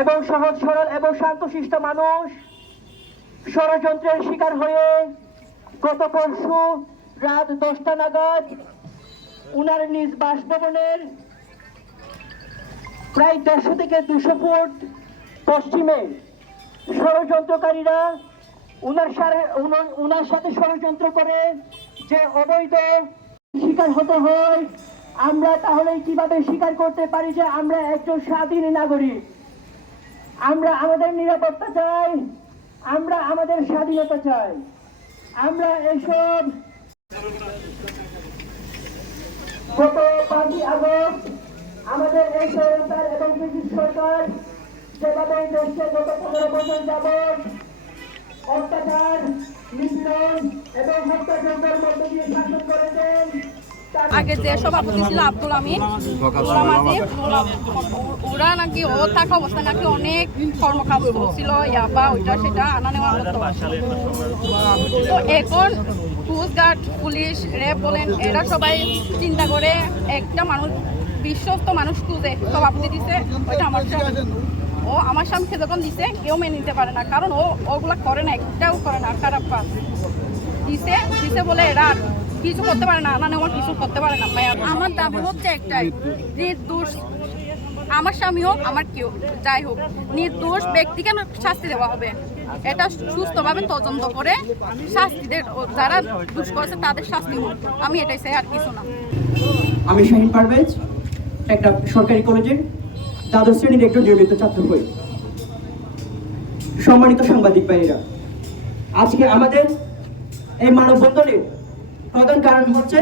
এবং সহজ সরল এবং শান্তশিষ্ট মানুষ ষড়যন্ত্রের শিকার হয়ে গত পরশু রাত 10টা নাগাদ উনার নিজ বাসভবনের প্রায় 150 থেকে 200 ফুট পশ্চিমে ষড়যন্ত্রকারীরা উনার সাথে ষড়যন্ত্র করে যে অবৈধ শিকার হতে হয়। আমরা তাহলে কিভাবে স্বীকার করতে পারি যে আমরা একজন স্বাধীন নাগরিক? আমরা আমাদের নিরাপত্তা চাই, আমরা আমাদের স্বাধীনতা চাই। আমরা এইসব গত 5ই আগস্ট আমাদের এই সরকার এবং ব্রিটিশ সরকার যেভাবে দেশে গত 15 বছর যাবৎ অত্যাচার, নিপীড়ন এবং হত্যাযজ্ঞের মধ্য দিয়ে শাসন করেছেন। আগে যে সভাপতি ছিল আব্দুল আমিন, ওরা নাকি ও থাকা অবস্থায় নাকি অনেক কর্মকাণ্ড ছিল, বা ওইটা সেটা আনা নেওয়া হতো। তো এখন কোস্টগার্ড, পুলিশ, র্যাব বলেন, এরা সবাই চিন্তা করে একটা মানুষ, বিশ্বস্ত মানুষ খুঁজে সভাপতি দিছে। ওইটা আমার ও আমার স্বামীকে যখন দিছে কেউ মেনে নিতে পারে না, কারণ ওগুলা করে না, একটাও করে না, খারাপ কাজ দিছে বলে এরা কিছু করতে পারে না, মানে আমার কিছু করতে পারে না। আমার দাবি হচ্ছে একটাই, নির্দোষ আমার স্বামী হোক, আমার কেউ যাই হোক, নির্দোষ ব্যক্তিকে শাস্তি দেওয়া হবে। এটা সুস্থভাবে তদন্ত করে শাস্তিদের, যারা দোষ করেছে তাদের শাস্তি হোক। আমি এটাই চাই, আর কিছু না। আমি শাহিন পারভেজ, একটা সরকারি কলেজের দ্বাদশ শ্রেণীর একজন নিয়মিত ছাত্র হই। সম্মানিত সাংবাদিক ভাইয়েরা, আজকে আমাদের এই মানববন্ধনের প্রধান কারণ হচ্ছে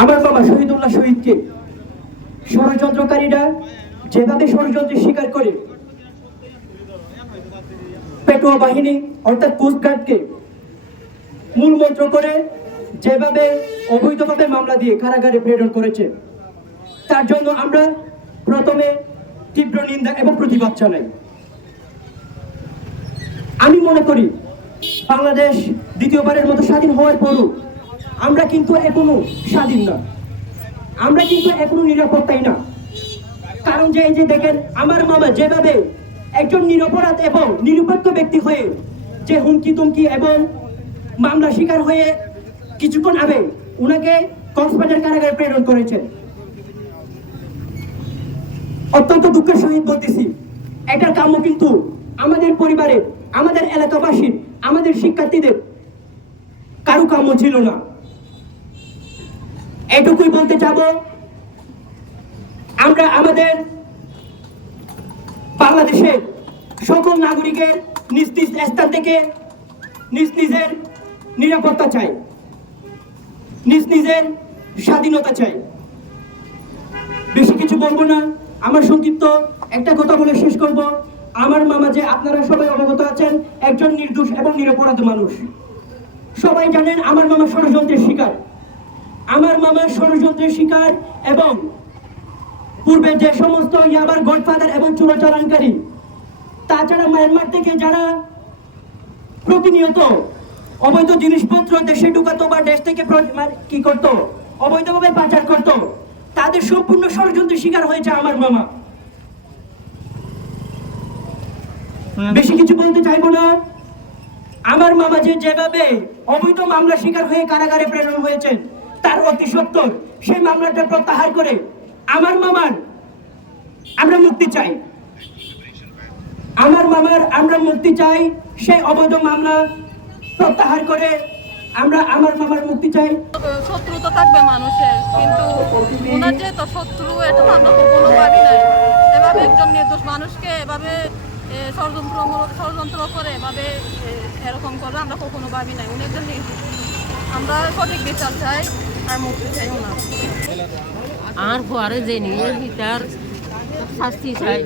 আমার বাবা শহীদুল্লাহ শহীদকে ষড়যন্ত্রকারীরা যেভাবে ষড়যন্ত্রের শিকার করে পেটোয়া বাহিনী অর্থাৎ কোস্টগার্ডকে মূল মন্ত্র করে যেভাবে অবৈধভাবে মামলা দিয়ে কারাগারে প্রেরণ করেছে, তার জন্য আমরা প্রথমে তীব্র নিন্দা এবং প্রতিবাদ জানাই। আমি মনে করি বাংলাদেশ দ্বিতীয়বারের মতো স্বাধীন হওয়ার পরও আমরা কিন্তু এখনো স্বাধীন না, আমরা কিন্তু এখনো নিরাপত্তাই না। কারণ যে এই যে দেখেন, আমার মামা যেভাবে একজন নিরপরাধ এবং নিরপেক্ষ ব্যক্তি হয়ে যে হুমকি তুমকি এবং মামলা শিকার হয়ে কিছুক্ষণ আগে উনাকে কক্সবাজার কারাগারে প্রেরণ করেছেন। অত্যন্ত দুঃখের সহিত বলতেছি, এটার কাম্য কিন্তু আমাদের পরিবারের, আমাদের এলাকাবাসীর, আমাদের শিক্ষার্থীদের কারো কাম্য ছিল না। এটুকুই বলতে চাব, আমরা আমাদের বাংলাদেশের সকল নাগরিকের নিজ নিজ স্থান থেকে নিজ নিজের নিরাপত্তা চাই, নিজ নিজের স্বাধীনতা চাই। বেশি কিছু বলবো না, আমার সংক্ষিপ্ত একটা কথা বলে শেষ করব। আমার মামা, যে আপনারা সবাই অবগত আছেন, একজন নির্দোষ এবং নিরপরাধ মানুষ। সবাই জানেন আমার মামা ষড়যন্ত্রের শিকার, আমার মামা ষড়যন্ত্রের শিকার এবং পূর্বে যে সমস্ত ইয়াবার গডফাদার এবং চোরাচালানকারী, তাছাড়া মায়ানমার থেকে যারা প্রতিনিয়ত অবৈধ জিনিসপত্র দেশে ঢুকাতো বা দেশ থেকে কি করতো, অবৈধভাবে পাচার করতো, তাদের সম্পূর্ণ ষড়যন্ত্রের শিকার হয়েছে আমার মামা। বেশি কিছু বলতে চাইবো না। আমার মামা যেভাবে অবৈধ মামলা শিকার হয়ে কারাগারে প্রেরণ হয়েছেন, তার অতি সত্বর সেই মামলাটা প্রত্যাহার করে আমার মামার আমরা মুক্তি চাই। আমার মামার আমরা মুক্তি চাই, সেই অবৈধ মামলা প্রত্যাহার করে আমরা আমার মামার মুক্তি চাই। শত্রু তো থাকবে মানুষের, কিন্তু ওনার যে তো শত্রু, এটা তো আমরা কখনো ভাবি নাই। এভাবে একজন নির্দোষ মানুষকে এভাবে ষড়যন্ত্র করে এভাবে এরকম করবে আমরা কখনো ভাবি নাই। উনি একজন নির্দোষ, আমরা সঠিক বিচার চাই আর মুক্তি চাই ওনার। আর ভুয়ারে যে নিয়ে তার শাস্তি চাই,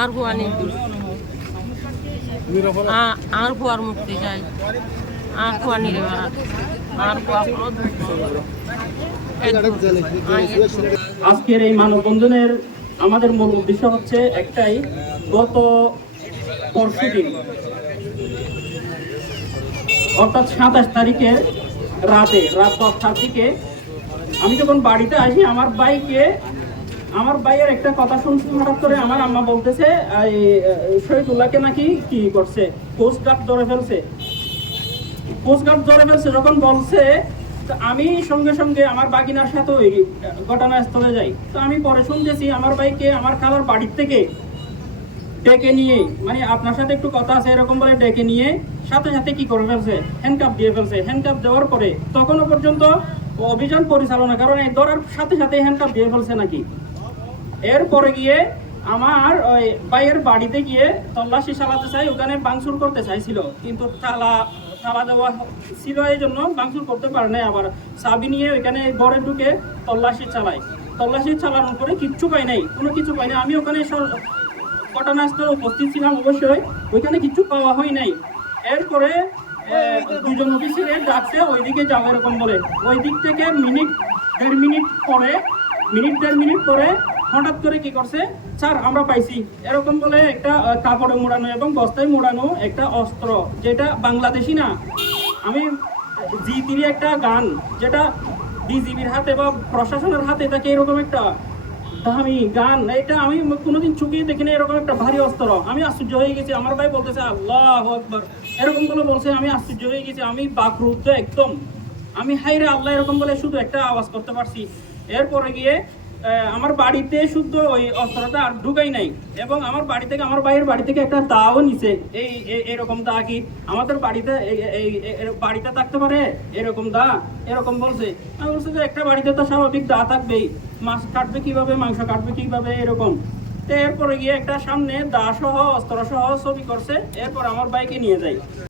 আর ভুয়া নির্দোষ, আর ভুয়ার মুক্তি চাই, আর ভুয়া নিরপরাধ, আর ভুয়া। আজকের এই মানববন্ধনের আমাদের মূল উদ্দেশ্য হচ্ছে একটাই। গত পরশুদিন অর্থাৎ 27 তারিখের রাত 10টার দিকে আমি যখন বাড়িতে আসি, আমার বাইকে আমার ভাইয়ের একটা কথা শুনছি হঠাৎ করে আমার আম্মা বলতেছে এই শহীদুল্লাহকে নাকি কি করছে, কোস্ট গার্ড ধরে ফেলছে। কোস্ট গার্ড ধরে ফেলছে যখন বলছে, তো আমি সঙ্গে সঙ্গে আমার বাগিনার সাথে ওই ঘটনাস্থলে যাই। তো আমি পরে শুনতেছি আমার ভাইকে আমার খালার বাড়ির থেকে ডেকে নিয়ে, মানে আপনার সাথে একটু কথা আছে এরকম বলে ডেকে নিয়ে সাথে সাথে কি করে ফেলছে, হ্যান্ডকাপ দিয়ে ফেলছে। হ্যান্ডকাপ দেওয়ার পরে তখনও পর্যন্ত অভিযান পরিচালনা, কারণ এই ধরার সাথে সাথে হ্যান্ডকাপ দিয়ে ফেলছে নাকি। এরপরে গিয়ে আমার ওই ভাইয়ের বাড়িতে গিয়ে তল্লাশি চালাতে চাই, ওখানে ভাঙচুর করতে চাইছিল, কিন্তু তালা দেওয়া ছিল, এই জন্য ভাঙচুর করতে পারে নাই। আবার চাবি নিয়ে ওইখানে ঘরে ঢুকে তল্লাশি চালায়। তল্লাশি চালানোর পরে কিচ্ছু পাই নাই, কোনো কিছু পাই নাই। আমি ওখানে ঘটনাস্থলে উপস্থিত ছিলাম অবশ্যই, ওইখানে কিছু পাওয়া হয় নাই। এরপরে দুজন অফিসারে ডাকছে ওইদিকে যাও এরকম বলে, ওই দিক থেকে দেড় মিনিট পরে হঠাৎ করে কি করছে, স্যার আমরা পাইছি এরকম বলে একটা কাপড়ে মোড়ানো এবং বস্তায় মোড়ানো একটা অস্ত্র, যেটা বাংলাদেশি না। আমি G3 একটা গান, যেটা ডিজিবির হাতে বা প্রশাসনের হাতে থাকে, এরকম একটা দামি গান, এটা আমি কোনোদিন চুকিয়ে দেখিনি। এরকম একটা ভারী অস্ত্র, আমি আশ্চর্য হয়ে গেছি। আমার ভাই বলতেছে আল্লাহু আকবার এরকম বলে বলছে, আমি আশ্চর্য হয়ে গেছি। আমি বাকরুদ্ধ একদম, আমি হাইরে আল্লাহ এরকম বলে শুধু একটা আওয়াজ করতে পারছি। এরপরে গিয়ে আমার বাড়িতে শুদ্ধ ওই অস্ত্রটা আর ঢুকাই নাই, এবং আমার বাড়ি থেকে, আমার ভাইয়ের বাড়ি থেকে একটা দাও নিছে। এরকম দা কি আমাদের বাড়িতে বাড়িতে থাকতে পারে, এরকম দা এরকম বলছে। আমি বলছি যে একটা বাড়িতে তো স্বাভাবিক দা থাকবেই, মাছ কাটবে কিভাবে, মাংস কাটবে কিভাবে, এরকম। তো এরপরে গিয়ে একটা সামনে দা সহ অস্ত্র সহ ছবি করছে। এরপর আমার বাইকে নিয়ে যাই।